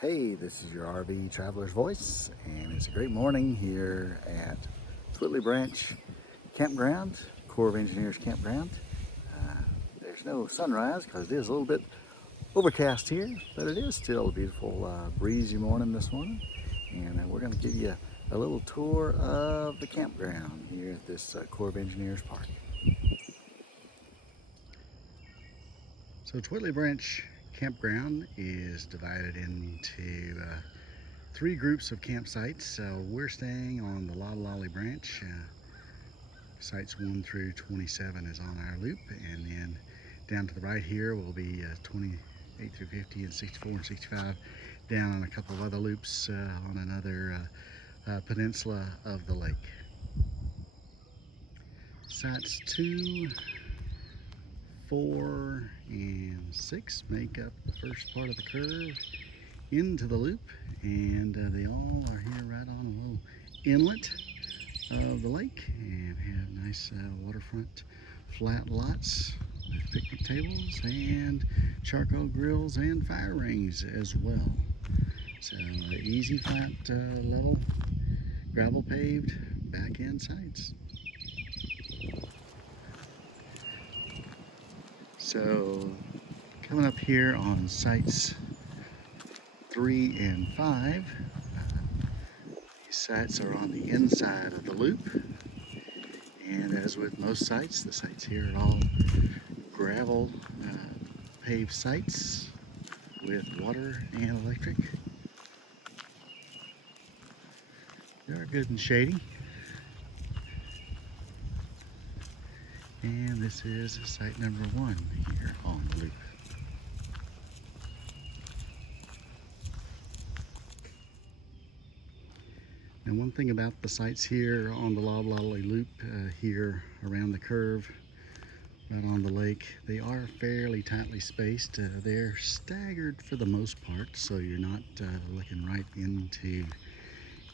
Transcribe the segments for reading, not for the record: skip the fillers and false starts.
Hey, this is your RV Traveler's Voice, and it's a great morning here at Twiltley Branch Campground, Corps of Engineers Campground. There's no sunrise because it is a little bit overcast here, but it is still a beautiful breezy morning this morning. And we're going to give you a little tour of the campground here at this Corps of Engineers Park. So Twiltley Branch Campground is divided into three groups of campsites. So we're staying on the Loblolly Branch. Sites 1 through 27 is on our loop, and then down to the right here will be 28 through 50 and 64 and 65 down on a couple of other loops on another peninsula of the lake. Sites 2, 4, and 6 make up the first part of the curve into the loop, and they all are here right on a little inlet of the lake and have nice waterfront flat lots with picnic tables and charcoal grills and fire rings as well. So easy, flat, level, gravel paved back end sites. So coming up here on sites 3 and 5, these sites are on the inside of the loop, and as with most sites, the sites here are all gravel paved sites with water and electric. They are good and shady. And this is site number 1 here on the loop. And one thing about the sites here on the Loblolly Loop here around the curve right on the lake, they are fairly tightly spaced. They're staggered for the most part, so you're not looking right into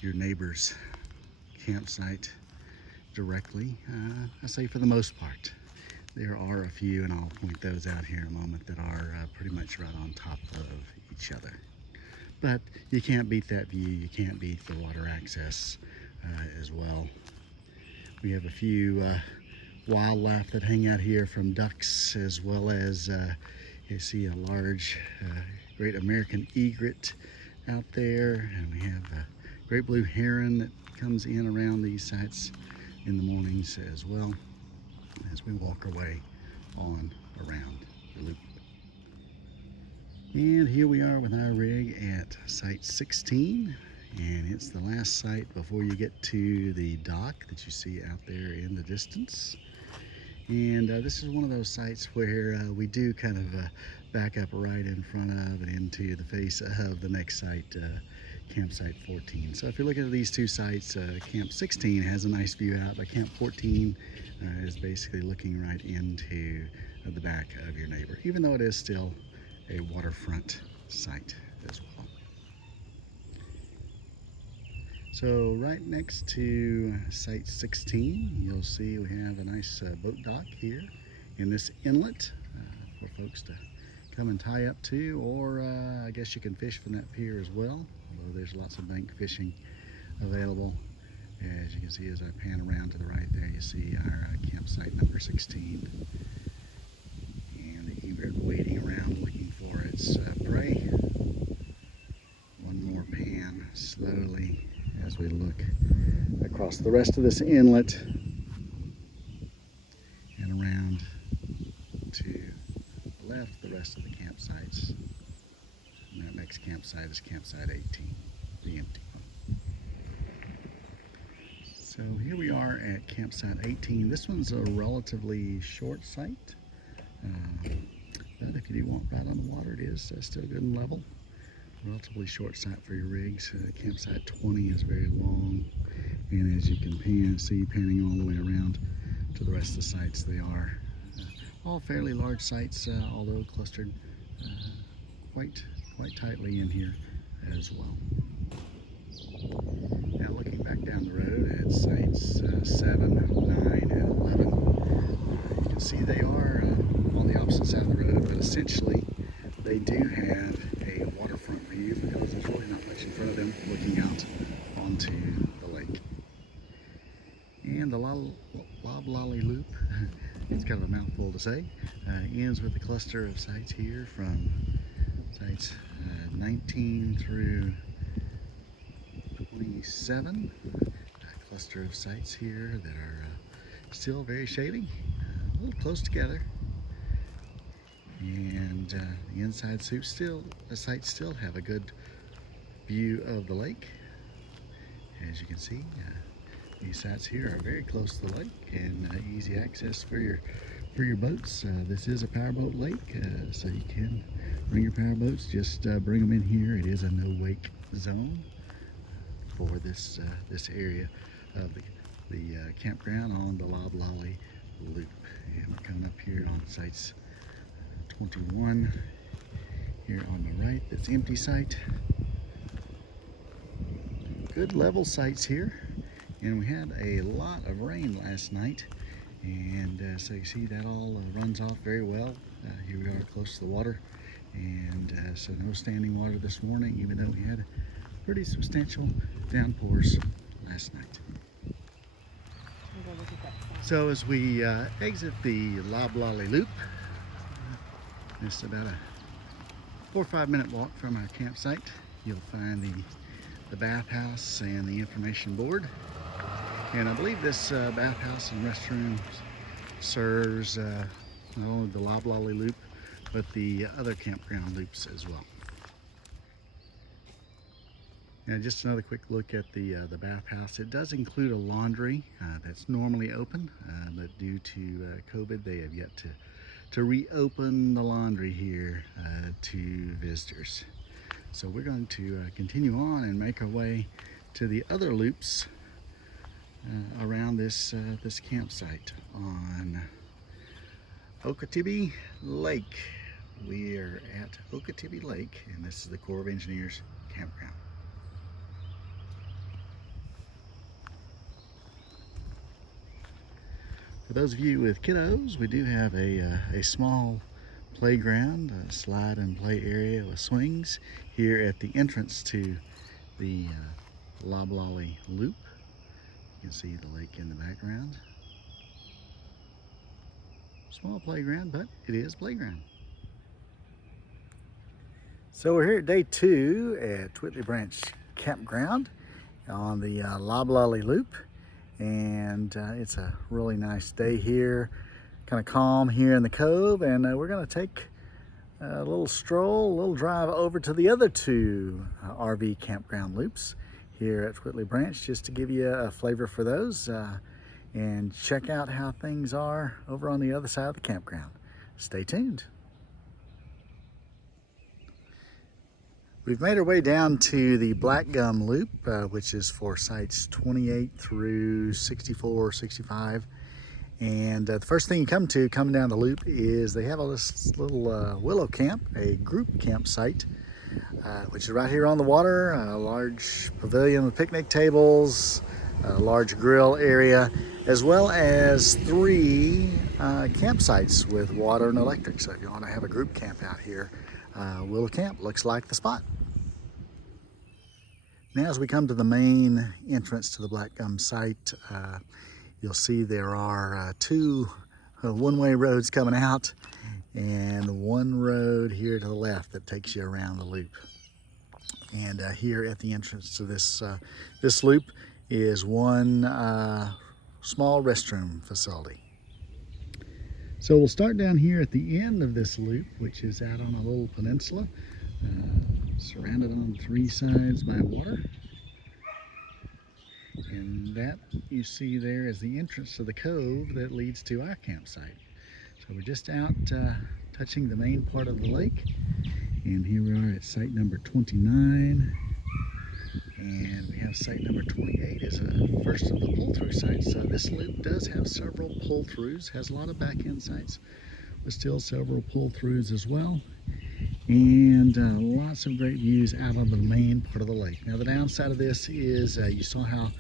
your neighbor's campsite directly. I say for the most part. There are a few, and I'll point those out here in a moment, that are pretty much right on top of each other. But you can't beat that view. You can't beat the water access as well. We have a few wildlife that hang out here, from ducks, as well as you see a large great American egret out there, and we have a great blue heron that comes in around these sites in the mornings as well as we walk our way on around the loop. And here we are with our rig at site 16, and it's the last site before you get to the dock that you see out there in the distance. And this is one of those sites where we do kind of back up right in front of and into the face of the next site, campsite 14. So if you're looking at these two sites, Camp 16 has a nice view out, but Camp 14 is basically looking right into the back of your neighbor, even though it is still a waterfront site as well. So right next to site 16, you'll see we have a nice boat dock here in this inlet for folks to come and tie up to, or I guess you can fish from that pier as well, although there's lots of bank fishing available. As you can see, as I pan around to the right there, you see our campsite number 16, and the egret waiting around looking for its prey. One more pan slowly as we look across the rest of this inlet and around to the left, the rest of the campsites. And that next campsite is campsite 18, the empty one. So here we are at campsite 18. This one's a relatively short site, but if you do want right on the water, it is still good and level. Relatively short site for your rigs. Campsite 20 is very long, and as you can see panning all the way around to the rest of the sites, they are all fairly large sites, although clustered quite tightly in here as well. Now looking back down the road at sites 7, 9, and 11, you can see they are on the opposite side of the road, but essentially they do have a waterfront view because of And the Loblolly Loop, it's kind of a mouthful to say, ends with a cluster of sites here from sites 19 through 27. A cluster of sites here that are still very shady, a little close together. And the inside sites still have a good view of the lake. As you can see, these sites here are very close to the lake and easy access for your boats. This is a powerboat lake, so you can bring your powerboats. Just bring them in here. It is a no-wake zone for this area of the campground on the Loblolly Loop. And we're coming up here on sites 21 here on the right. That's empty site. Good level sites here, and we had a lot of rain last night, and so you see that all runs off very well. Here we are close to the water, and so no standing water this morning, even though we had pretty substantial downpours last night. So as we exit the Loblolly Loop, it's about a 4 or 5 minute walk from our campsite. You'll find the bathhouse and the information board. And I believe this bathhouse and restroom serves not only the Loblolly Loop, but the other campground loops as well. And just another quick look at the bathhouse. It does include a laundry that's normally open, but due to COVID, they have yet to reopen the laundry here to visitors. So we're going to continue on and make our way to the other loops around this campsite on Okatibbee Lake. We are at Okatibbee Lake, and this is the Corps of Engineers campground. For those of you with kiddos, we do have a small playground, a slide and play area with swings here at the entrance to the Loblolly Loop. You can see the lake in the background. Small playground, but it is playground. So we're here at day 2 at Twiltley Branch Campground on the Loblolly Loop, and it's a really nice day here. Kind of calm here in the cove, and we're going to take a little stroll, a little drive over to the other 2 RV campground loops here at Twiltley Branch, just to give you a flavor for those and check out how things are over on the other side of the campground. Stay tuned. We've made our way down to the Black Gum Loop, which is for sites 28 through 64, 65. And the first thing you coming down the loop is they have this little willow camp, a group campsite, which is right here on the water. A large pavilion with picnic tables, a large grill area, as well as 3 campsites with water and electric. So if you want to have a group camp out here, Willow Camp looks like the spot. Now as we come to the main entrance to the Black Gum site, you'll see there are 2 one-way roads coming out and 1 road here to the left that takes you around the loop. And here at the entrance to this loop is 1 small restroom facility. So we'll start down here at the end of this loop, which is out on a little peninsula, surrounded on 3 sides by water. And that you see there is the entrance to the cove that leads to our campsite. So we're just out touching the main part of the lake, and here we are at site number 29, and we have site number 28 as a first of the pull-through sites. So this loop does have several pull-throughs, has a lot of back-end sites, but still several pull-throughs as well, and lots of great views out of the main part of the lake. Now the downside of this is you saw how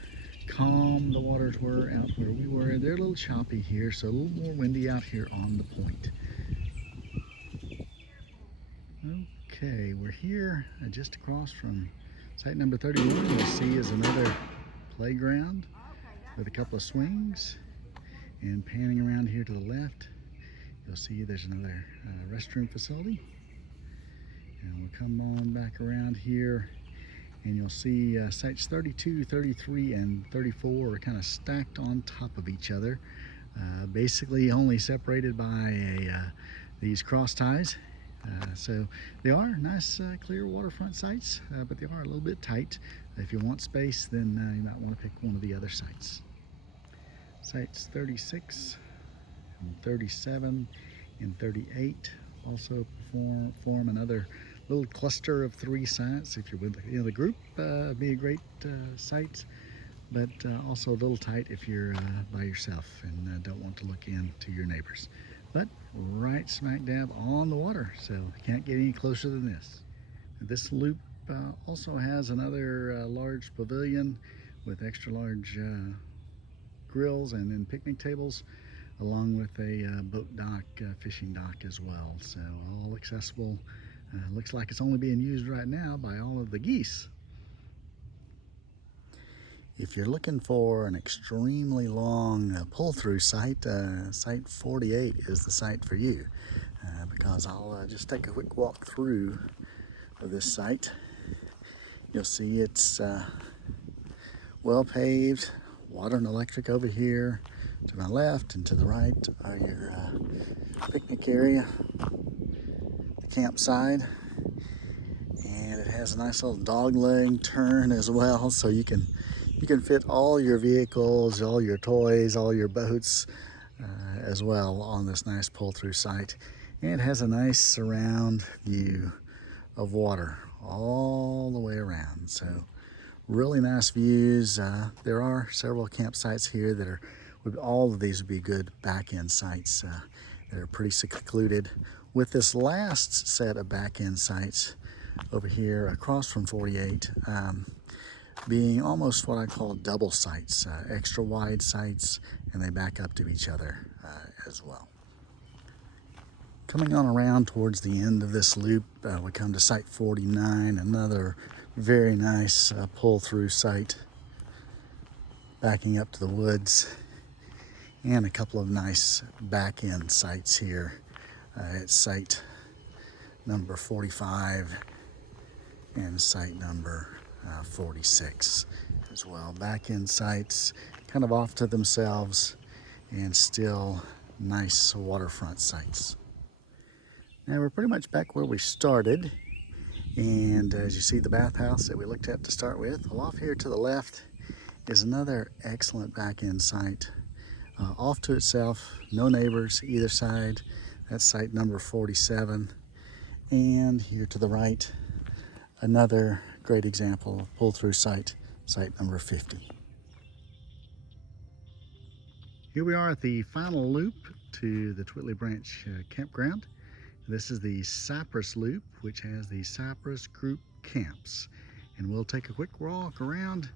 calm the waters were out where we were. They're a little choppy here, so a little more windy out here on the point. Okay, we're here just across from site number 31. You'll see is another playground with a couple of swings. And panning around here to the left, you'll see there's another restroom facility. And we'll come on back around here, and you'll see sites 32, 33, and 34 are kind of stacked on top of each other, basically only separated by these cross ties. So they are nice clear waterfront sites, but they are a little bit tight. If you want space, then you might want to pick one of the other sites. Sites 36, and 37, and 38 also form another little cluster of 3 sites. If you're with the group, be a great site, but also a little tight if you're by yourself and don't want to look into your neighbors. But right smack dab on the water, so you can't get any closer than this. This loop also has another large pavilion with extra large grills and then picnic tables, along with a boat dock, fishing dock as well. So all accessible. Looks like it's only being used right now by all of the geese. If you're looking for an extremely long pull-through site, site 48 is the site for you, because I'll just take a quick walk through of this site. You'll see it's well paved, water and electric over here. To my left and to the right are your picnic area, the campsite, and it has a nice little dog leg turn as well, so you can fit all your vehicles, all your toys, all your boats as well on this nice pull-through site. And it has a nice surround view of water all the way around. So really nice views. There are several campsites here that all of these would be good back-end sites that are pretty secluded. With this last set of back-end sites over here across from 48, being almost what I call double sites, extra wide sites, and they back up to each other as well. Coming on around towards the end of this loop, we come to site 49, another very nice pull-through site, backing up to the woods, and a couple of nice back-end sites here at site number 45 and site number 46 as well. Back-end sites kind of off to themselves and still nice waterfront sites. Now we're pretty much back where we started, and as you see the bathhouse that we looked at to start with, well, off here to the left is another excellent back-end site, off to itself, no neighbors either side. That's site number 47, and here to the right, another great example of pull-through site, site number 50. Here we are at the final loop to the Twiltley Branch campground. This is the Cypress Loop, which has the Cypress group camps. And we'll take a quick walk around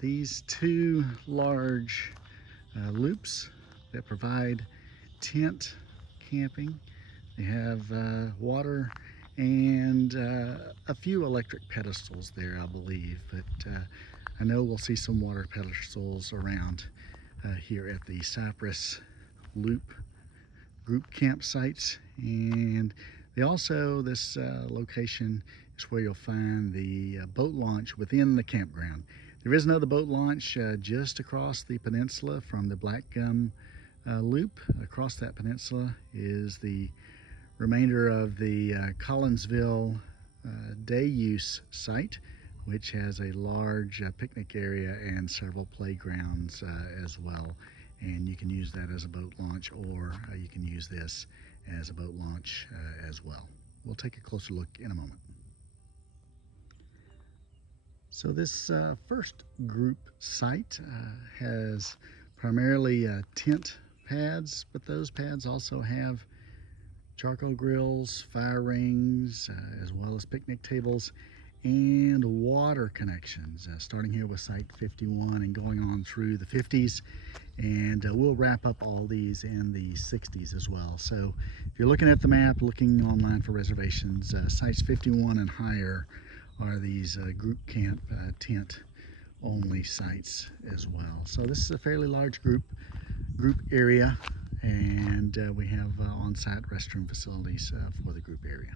these 2 large loops that provide tent camping. They have water and a few electric pedestals there, I believe, but I know we'll see some water pedestals around here at the Cypress Loop group campsites. And they also, this location is where you'll find the boat launch within the campground. There is another boat launch just across the peninsula from the Black Gum Loop. Across that peninsula is the remainder of the Collinsville day use site, which has a large picnic area and several playgrounds as well. And you can use that as a boat launch, or you can use this as a boat launch as well. We'll take a closer look in a moment. So this first group site has primarily tent pads, but those pads also have charcoal grills, fire rings, as well as picnic tables and water connections, starting here with site 51 and going on through the 50s. And we'll wrap up all these in the 60s as well. So if you're looking at the map, looking online for reservations, sites 51 and higher are these group camp tent only sites as well. So this is a fairly large group area, and we have on-site restroom facilities for the group area.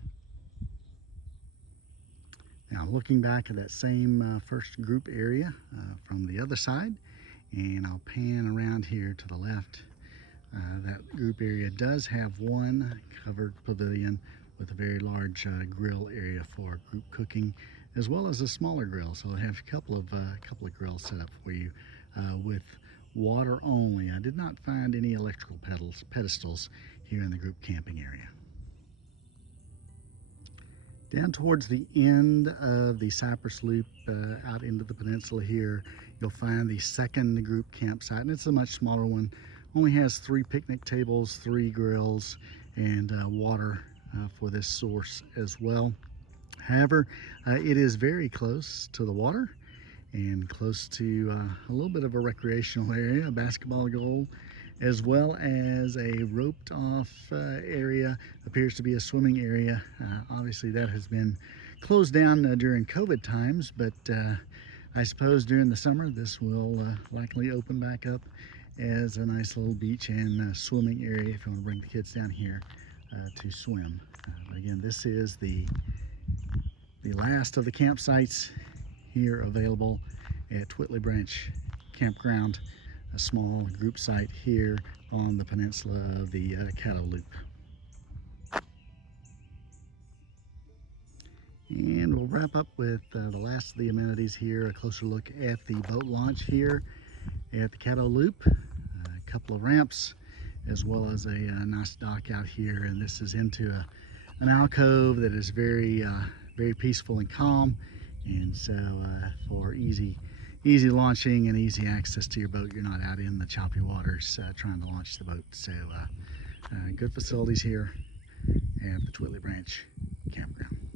Now looking back at that same first group area from the other side, and I'll pan around here to the left. That group area does have one covered pavilion with a very large grill area for group cooking, as well as a smaller grill. So I have a couple of grills set up for you with water only. I did not find any electrical pedestals here in the group camping area. Down towards the end of the Cypress Loop out into the peninsula here, you'll find the second group campsite, and it's a much smaller one. Only has 3 picnic tables, 3 grills, and water for this source as well. However, it is very close to the water and close to a little bit of a recreational area, a basketball goal, as well as a roped off area. Appears to be a swimming area. Obviously that has been closed down during COVID times, but I suppose during the summer this will likely open back up as a nice little beach and swimming area if you want to bring the kids down here to swim. But again, this is the last of the campsites here available at Twiltley Branch Campground, a small group site here on the peninsula of the Okatibbee Loop. And we'll wrap up with the last of the amenities here, a closer look at the boat launch here at the Okatibbee Loop. A couple of ramps, as well as a nice dock out here, and this is into an alcove that is very peaceful and calm, and so for easy launching and easy access to your boat, you're not out in the choppy waters trying to launch the boat. So good facilities here at the Twiltley Branch Campground.